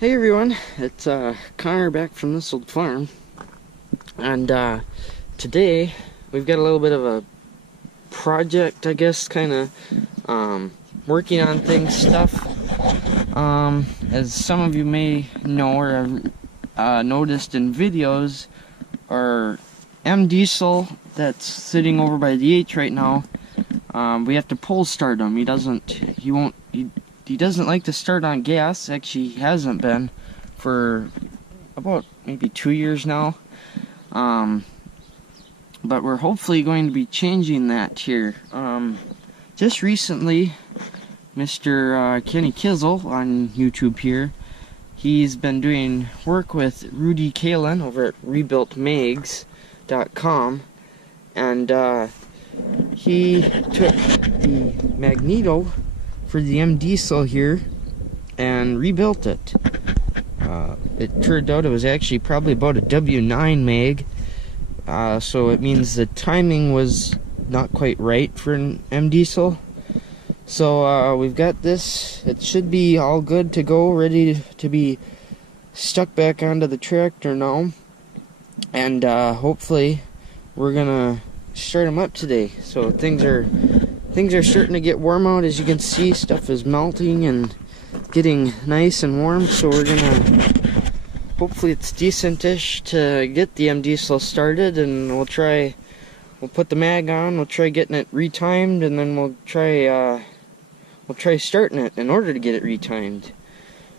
Hey everyone, it's Connor back from this old farm, and today we've got a little bit of a project, I guess, kind of working on stuff. As some of you may know or have noticed in videos, our M Diesel that's sitting over by the H right now, we have to pull start him. He doesn't like to start on gas. Actually, he hasn't been for about maybe 2 years now. But we're hopefully going to be changing that here. Just recently, Mr. Kenny Kizzle on YouTube here, he's been doing work with Rudy Calin over at rebuiltmags.com, and he took the magneto for the M Diesel here and rebuilt it. It turned out it was actually probably about a W9 mag, so it means the timing was not quite right for an M Diesel. So we've got this. It should be all good to go, ready to be stuck back onto the tractor now, and hopefully we're gonna start them up today. So things are starting to get warm out. As you can see, stuff is melting and getting nice and warm, so we're gonna, hopefully it's decentish to get the M Diesel started, and we'll put the mag on, we'll try getting it retimed, and then we'll try starting it in order to get it retimed.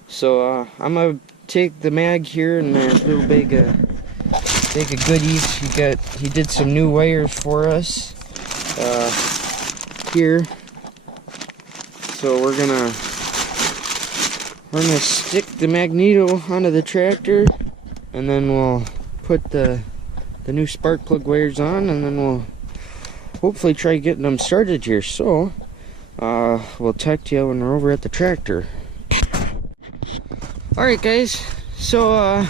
So I'm gonna take the mag here and a little bag of goodies. He did some new wires for us here, so we're gonna stick the magneto onto the tractor, and then we'll put the new spark plug wires on, and then we'll hopefully try getting them started here. So we'll talk to you when we're over at the tractor. Alright guys, so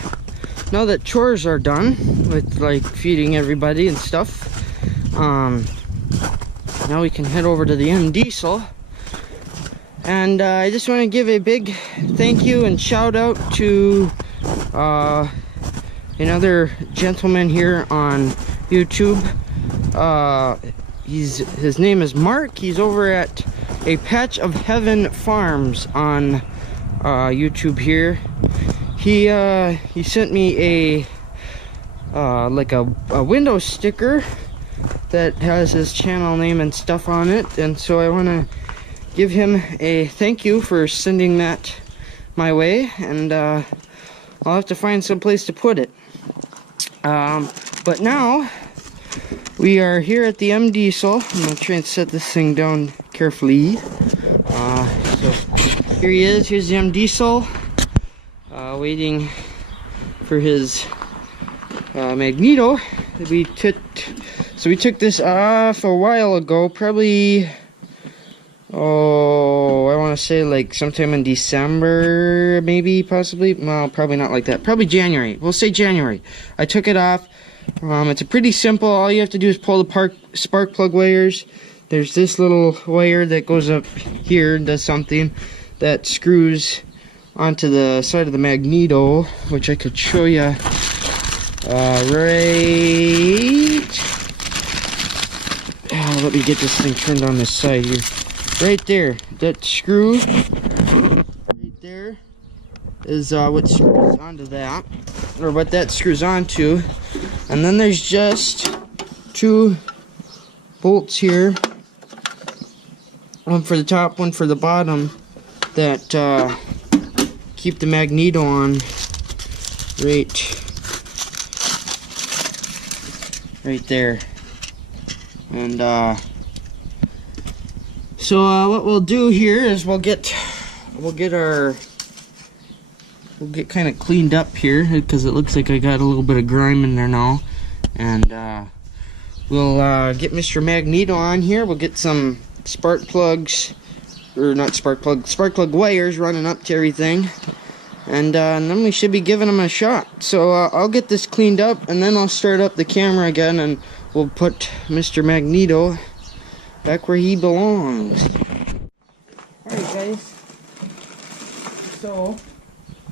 now that chores are done with like feeding everybody and stuff, now we can head over to the M Diesel. And I just want to give a big thank you and shout out to another gentleman here on YouTube. His name is Mark. He's over at A Patch of Heaven Farms on YouTube here. He sent me like a window sticker that has his channel name and stuff on it, and so I want to give him a thank you for sending that my way, and I'll have to find some place to put it. But now we are here at the M Diesel. I'm gonna try and set this thing down carefully. So here he is. Here's the M Diesel, waiting for his magneto. We took this off a while ago, probably, I want to say like sometime in December, maybe, possibly. Well, probably not like that. Probably January. We'll say January. I took it off. It's a pretty simple. All you have to do is pull the spark plug wires. There's this little wire that goes up here and does something that screws onto the side of the magneto, which I could show you right. Let me get this thing turned on this side here. Right there, that screw right there is what screws onto that, or what that screws onto. And then there's just two bolts here, one for the top, one for the bottom, that keep the magneto on right there. And so what we'll do here is we'll get kind of cleaned up here, because it looks like I got a little bit of grime in there now, and we'll get Mr. Magneto on here. We'll get some spark plug wires running up to everything, and then we should be giving them a shot. So I'll get this cleaned up, and then I'll start up the camera again, and we'll put Mr. Magneto back where he belongs. Alright guys, so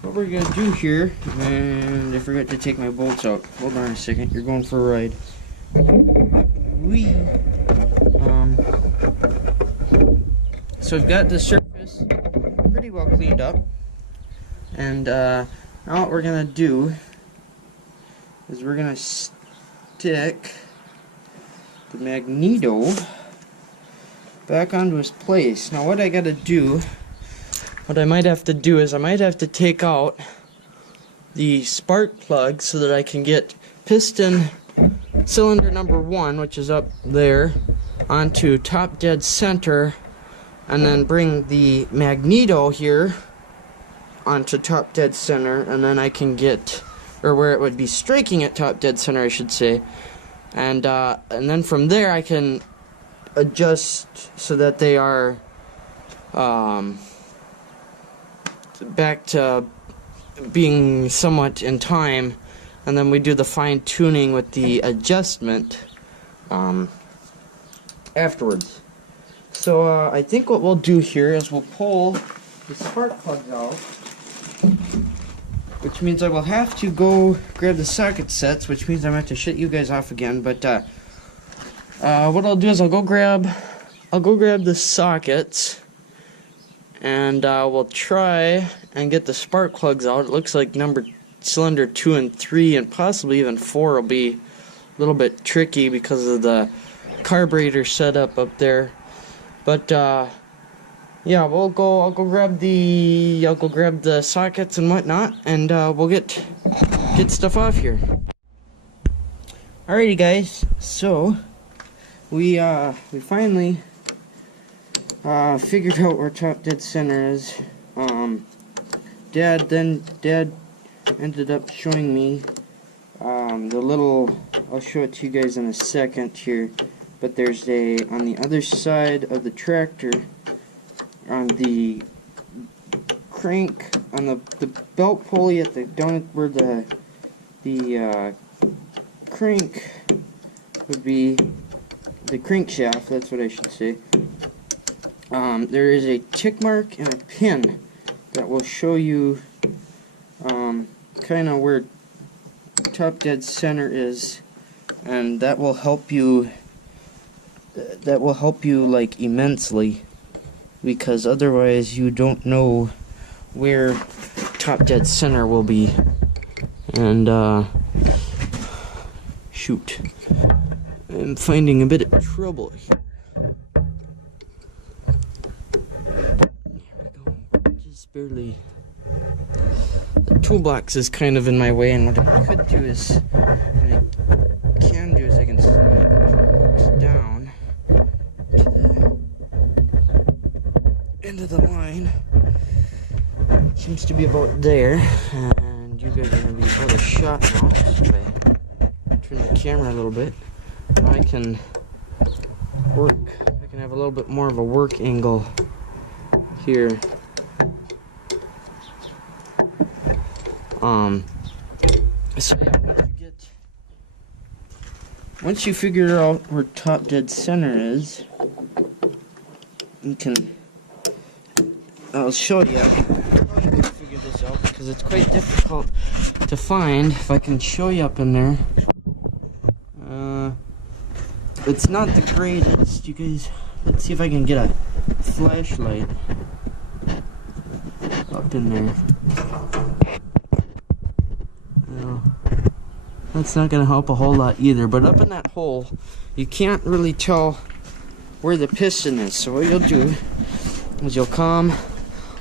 what we're gonna do here, and I forgot to take my bolts out. Hold on a second, you're going for a ride. Whee! So we've got the surface pretty well cleaned up, and now what we're gonna do is we're gonna stick the magneto back onto his place. Now what I gotta do, what I might have to do is I might have to take out the spark plug so that I can get piston cylinder number 1, which is up there, onto top dead center, and then bring the magneto here onto top dead center, and then I can get, or where it would be striking at top dead center, I should say, and then from there I can adjust so that they are back to being somewhat in time, and then we do the fine tuning with the adjustment afterwards. So I think what we'll do here is we'll pull the spark plugs out, which means I will have to go grab the socket sets, which means I'm going to have to shut you guys off again. But what I'll do is I'll go grab the sockets, and we'll try and get the spark plugs out. It looks like cylinder 2 and 3 and possibly even 4 will be a little bit tricky because of the carburetor setup up there. But yeah, I'll go grab the sockets and whatnot, and we'll get stuff off here. Alrighty guys, so we finally figured out where top dead center is. Dad ended up showing me the little, I'll show it to you guys in a second here, but there's on the other side of the tractor, on the crank, on the belt pulley at the down where the crank would be, the crankshaft, that's what I should say. There is a tick mark and a pin that will show you kind of where top dead center is, and that will help you like immensely, because otherwise you don't know where top dead center will be. And shoot, I'm finding a bit of trouble here. There we go, just barely. The toolbox is kind of in my way, and what I could do is, I can slide the toolbox down to the end of the line. Seems to be about there, and you guys are going to be out of shot now. So if I turn the camera a little bit, now I can have a little bit more of a work angle here. So yeah, once you figure out where top dead center is, I'll show you. I'll probably figure this out because it's quite difficult to find. If I can show you up in there, it's not the greatest. You guys, let's see if I can get a flashlight up in there. That's not going to help a whole lot either, but up in that hole, you can't really tell where the piston is. So what you'll do is you'll come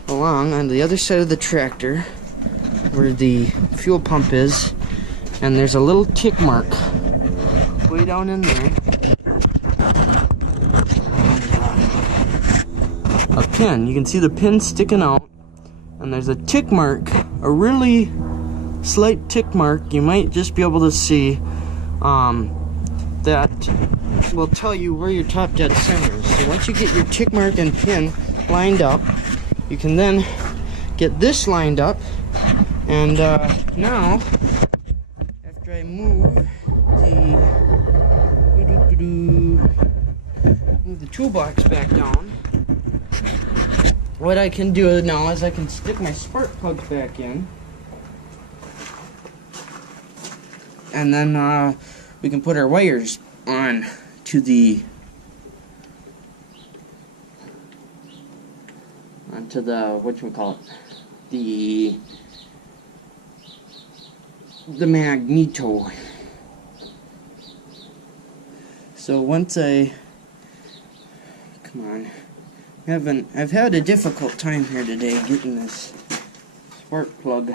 along on the other side of the tractor where the fuel pump is, and there's a little tick mark way down in there. A pin, you can see the pin sticking out, and there's a tick mark, a really slight tick mark you might just be able to see, that will tell you where your top dead center is. So once you get your tick mark and pin lined up, you can then get this lined up, and now after I move the toolbox back down, what I can do now is I can stick my spark plugs back in. and then we can put our wires on to the whatchamacallit, the magneto. So once I've had a difficult time here today getting this spark plug.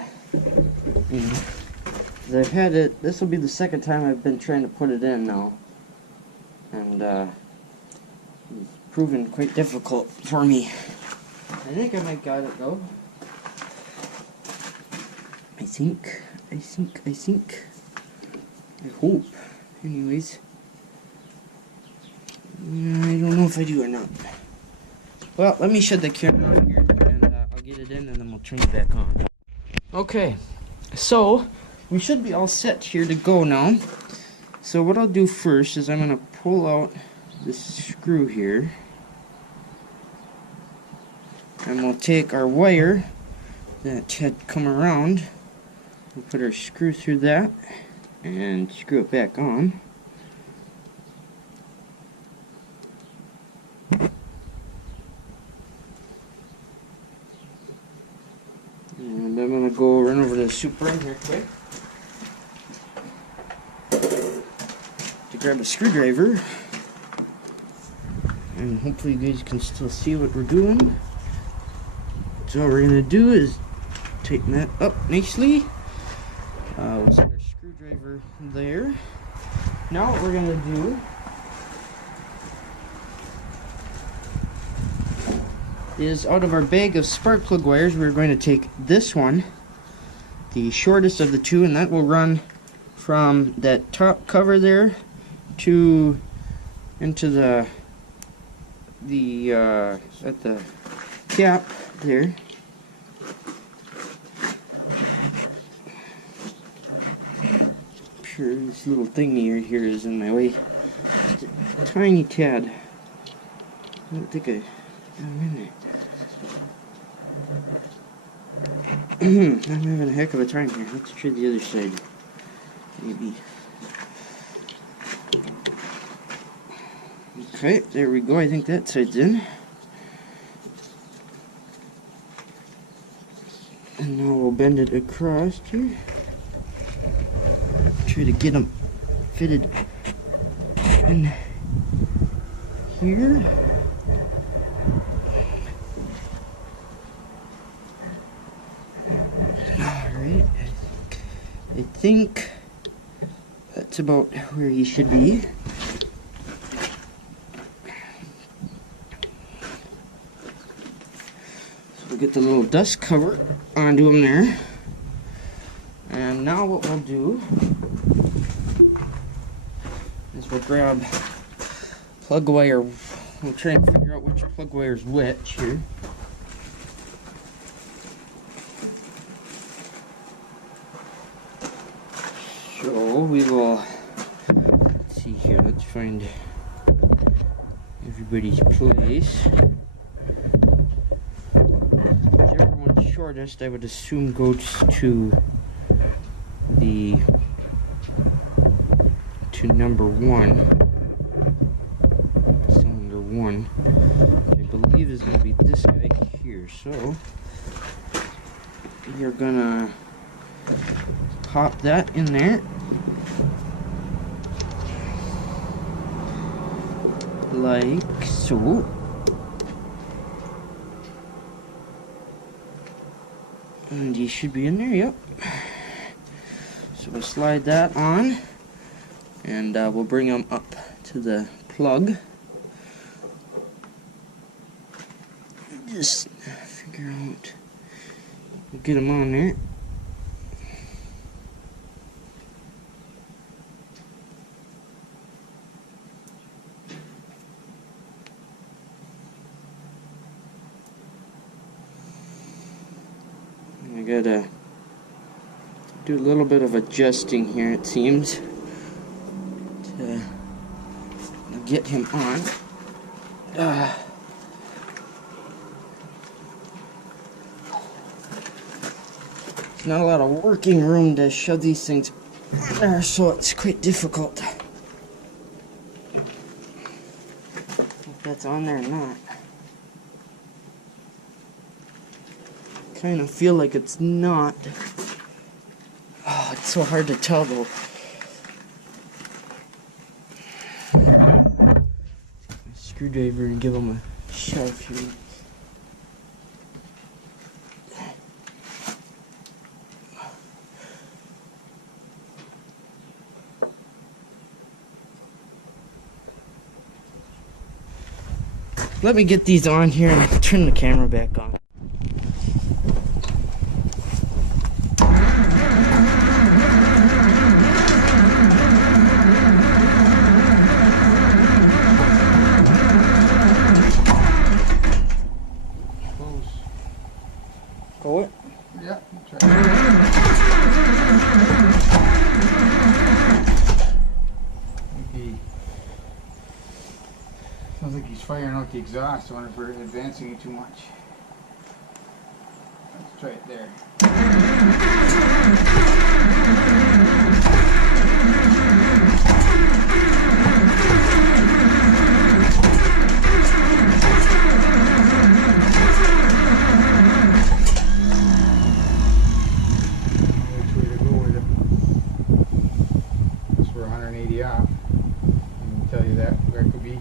I've had it, this will be the second time I've been trying to put it in now, and it's proven quite difficult for me. I think I might got it though. I think. I hope. Anyways. I don't know if I do or not. Well, let me shut the camera out here, and I'll get it in, and then we'll turn it back on. Okay, so we should be all set here to go now. So what I'll do first is I'm going to pull out this screw here, and we'll take our wire that had come around, we'll put our screw through that and screw it back on. And I'm going to go run over to the super in here quick to grab a screwdriver, and hopefully you guys can still see what we're doing. So all we're going to do is tighten that up nicely. We'll set our screwdriver there. Now what we're going to do is, out of our bag of spark plug wires, we're going to take this one, the shortest of the two, and that will run from that top cover there to into the at the cap there. Sure, this little thingy right here is in my way. Just a tiny tad. I don't think I'm in there. I'm having a heck of a time here. Let's try the other side. Maybe. Okay, there we go. I think that side's in. And now we'll bend it across here. Try to get them fitted in here. Alright, I think that's about where he should be. So we'll get the little dust cover onto him there. And now what we'll do is we'll grab plug wire. We'll try and figure out which plug wire is which here. So we will, let's see here, let's find everybody's place. Whichever one's shortest, I would assume goes to number one, cylinder one, which I believe is going to be this guy here. So you're gonna pop that in there, like so. And you should be in there, yep. So we'll slide that on, and we'll bring them up to the plug. Just figure out, we'll get them on there. I gotta do a little bit of adjusting here, it seems, to get him on. There's not a lot of working room to shove these things there, so it's quite difficult. If that's on there or not. Kind of feel like it's not. Oh, it's so hard to tell though. Screwdriver and give them a shove here. Let me get these on here and turn the camera back on. Go it? Yeah, try it. Sounds like he's firing out the exhaust. I wonder if we're advancing it too much. Let's try it there. Which way to go with it? Guess we're 180 off. I can tell you that. Where it could be.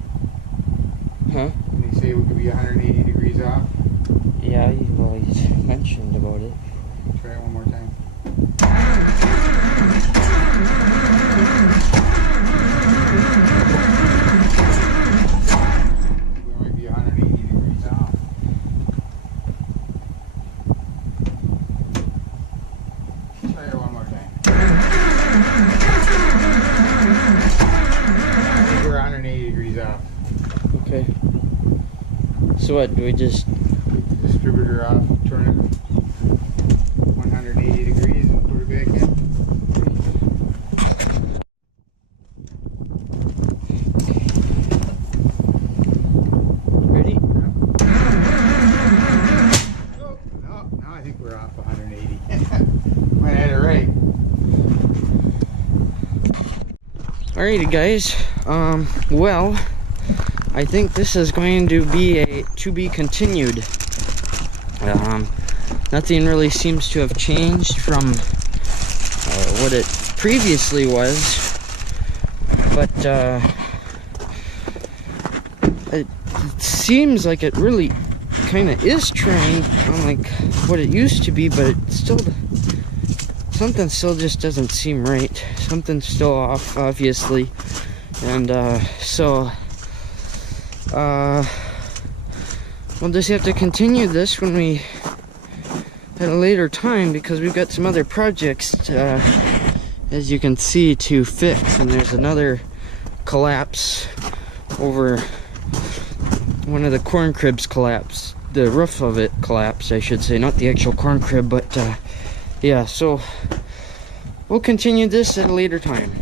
Huh? And they say we could be 180 degrees off. Yeah, well, he's mentioned about it. Try it one more time. We might be 180 degrees off. Try it one more time. I think we're 180 degrees off. Okay. So what, do we just... Distributor off, turn it 180 degrees and put it back in. Ready? Oh, no, now I think we're off 180. Might have it right. Alrighty guys, well, I think this is going to be a to be continued. Nothing really seems to have changed from what it previously was, but it seems like it really kind of is trying on like what it used to be, but it still, something still just doesn't seem right. Something's still off, obviously, and so we'll just have to continue this when we at a later time, because we've got some other projects as you can see to fix, and there's another collapse over one of the corn cribs collapsed, the roof of it collapsed, I should say, not the actual corn crib, but yeah, so we'll continue this at a later time.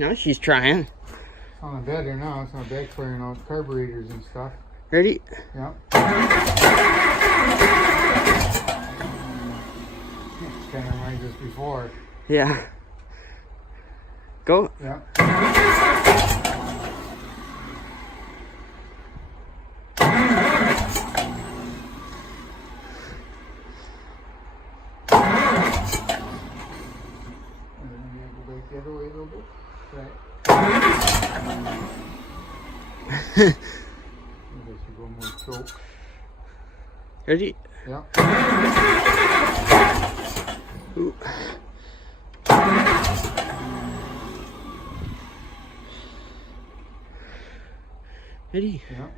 Now she's trying. It's on better now. It's not backfiring out carburetors and stuff. Ready? Yeah. Kind of reminds us before. Yeah. Go. Yeah. The other way a little bit. Right. I guess you go more choke. Ready? Yeah. Ooh. Ready? Yeah.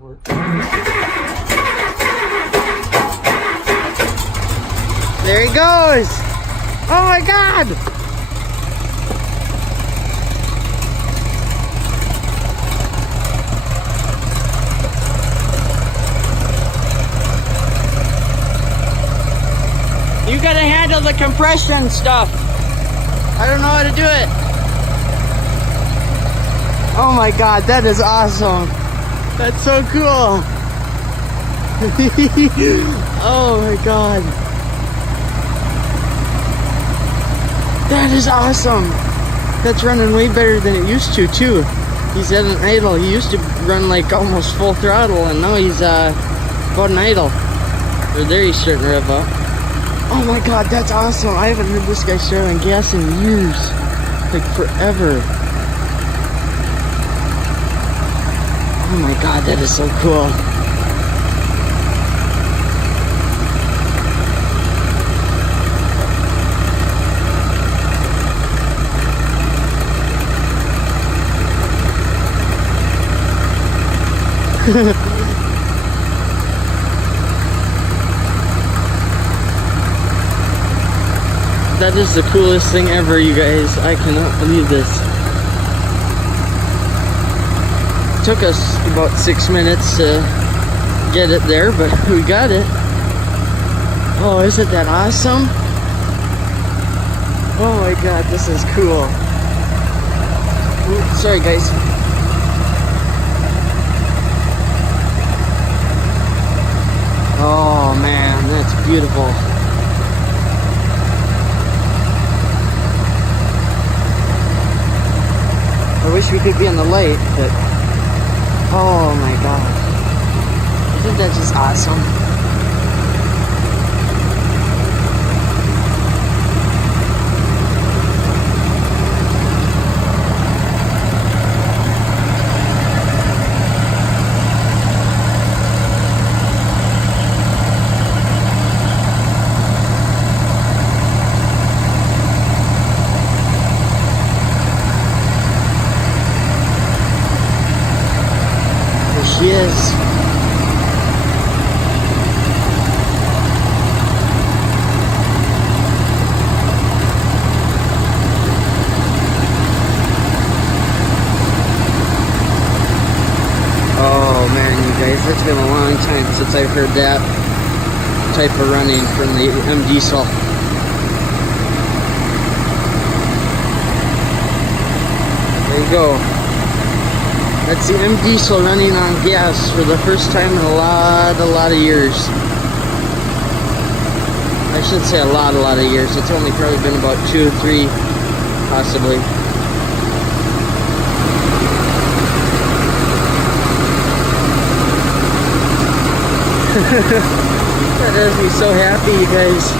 work. There he goes! Oh my God! You gotta handle the compression stuff. I don't know how to do it. Oh my God, that is awesome. That's so cool. Oh my God. That is awesome. That's running way better than it used to too. He's at an idle. He used to run like almost full throttle, and now he's about an idle. Or there he's starting to rev up. Oh my God, that's awesome. I haven't heard this guy start on gas in years. Like forever. Oh my God, that is so cool. That is the coolest thing ever, you guys. I cannot believe this. Took us about 6 minutes to get it there, but we got it. Oh, isn't that awesome? Oh my God, this is cool. Ooh, sorry guys. Oh man, that's beautiful. I wish we could be on the light, but oh my God. Isn't that just awesome? She is. Oh man, you guys, it's been a long time since I've heard that type of running from the M Diesel. There you go. That's the M Diesel running on gas for the first time in a lot of years. I should say a lot of years. It's only probably been about 2 or 3, possibly. That has me so happy, you guys.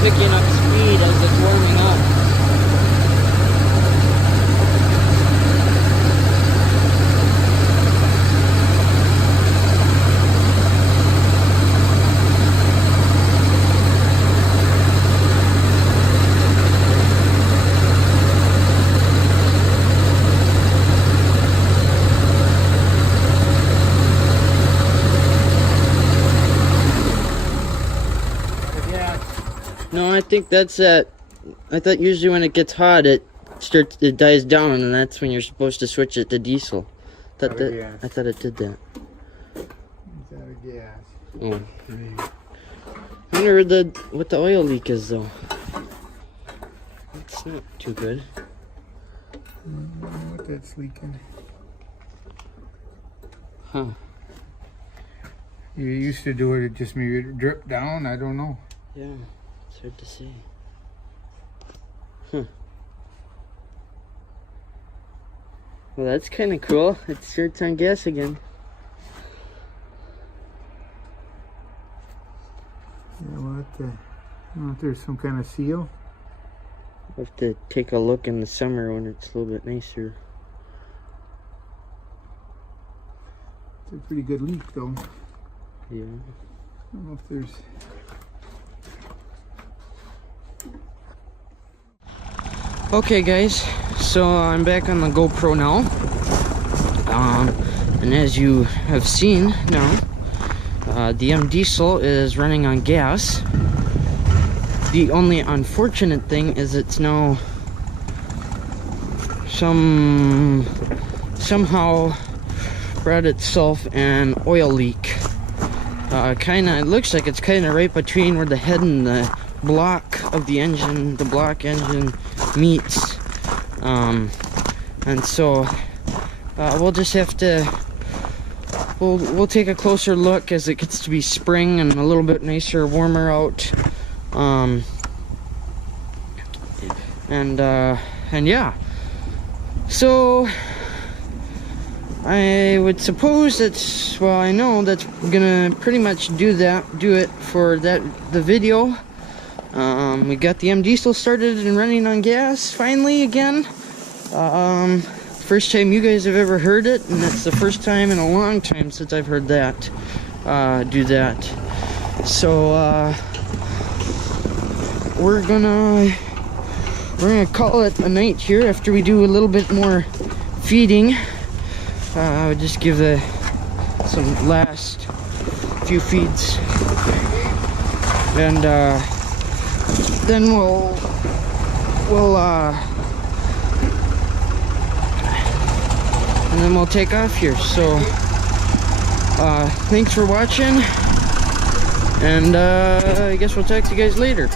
Picking up speed as it's warming up. No, I think that's it. I thought usually when it gets hot, it it dies down, and that's when you're supposed to switch it to diesel. Out of gas. I thought it did that. It's out of gas. Oh, right. I wonder what the oil leak is though. It's not too good. I don't know what that's leaking. Huh. You used to do it just maybe drip down. I don't know. Yeah, it's hard to see. Huh. Well, that's kind of cool. It's on gas again. Yeah, what? I don't know if there's some kind of seal. We'll have to take a look in the summer when it's a little bit nicer. It's a pretty good leak, though. Yeah. I don't know if there's. Okay, guys. So I'm back on the GoPro now. And as you have seen now, the M Diesel is running on gas. The only unfortunate thing is it's now somehow brought itself an oil leak. It looks like it's kind of right between where the head and the block of the engine, the block engine meets. And so we'll just have to we'll take a closer look as it gets to be spring and a little bit nicer, warmer out. And yeah, so I would suppose that's, well, I know that's gonna pretty much do it for the video. We got the M Diesel started and running on gas finally again. First time you guys have ever heard it, and that's the first time in a long time since I've heard that do that. So we're gonna call it a night here after we do a little bit more feeding. I would just give some last few feeds, and then we'll take off here. So thanks for watching, and I guess we'll talk to you guys later.